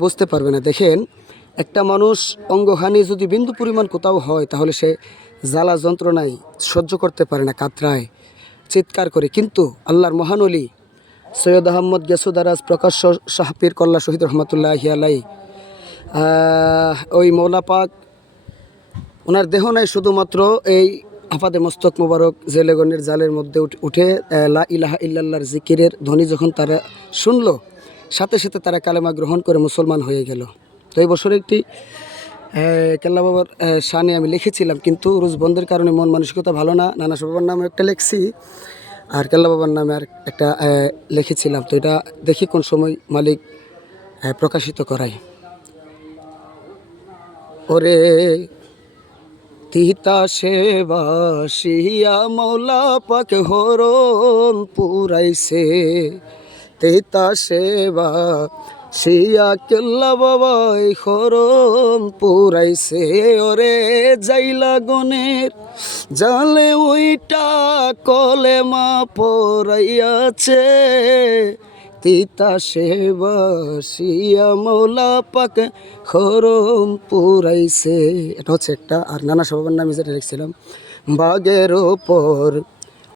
বুঝতে পারবে না। দেখেন, একটা মানুষ অঙ্গহানি যদি বিন্দু পরিমাণ কোথাও হয় তাহলে সে জ্বালা যন্ত্রণায় সহ্য করতে পারে না, কাতরায়, চিৎকার করে। কিন্তু আল্লাহর মহানলি সৈয়দ আহমদ গেসুদারাজ প্রকাশ্য শাহপীর কল্লা শহীদ রহমতুল্লাহি আলাই, ওই মৌলা পাক, ওনার দেহ নাই, শুধুমাত্র এই আফাদে মস্তক মুবারক জেলেগনের জালের মধ্যে উঠে লা ইলাহা ইল্লাল্লাহর জিকিরের ধ্বনি যখন তারা শুনলো, সাথে সাথে তারা কালেমা গ্রহণ করে মুসলমান হয়ে গেল। তো এই বছর একটি কেল্লা বাবার শানে আমি লিখেছিলাম, কিন্তু রোজ বন্ধের কারণে মন মানসিকতা ভালো না। নানা বাবার নামে একটা লিখছি, আর কেল্লা বাবার নামে আর একটা লিখেছিলাম। তো এটা দেখি কোন সময় মালিক প্রকাশিত করায়। ওরে তিতাসে বাসিয়া মৌলা পাক হরণ পুরাইছে, তিতাসে বাসিয়া কেল্লা বাবাই হরণ পুরাইছে। ওরে যাইলা গনের জালে ওইটা কলেমা পড়াইয়াছে, তিতাসে বাসিয়া মৌলা পাক খরম পুরাইছে। এটা হচ্ছে একটা। আর নানা সবার নামে যেটা লিখছিলাম, বাগের ওপর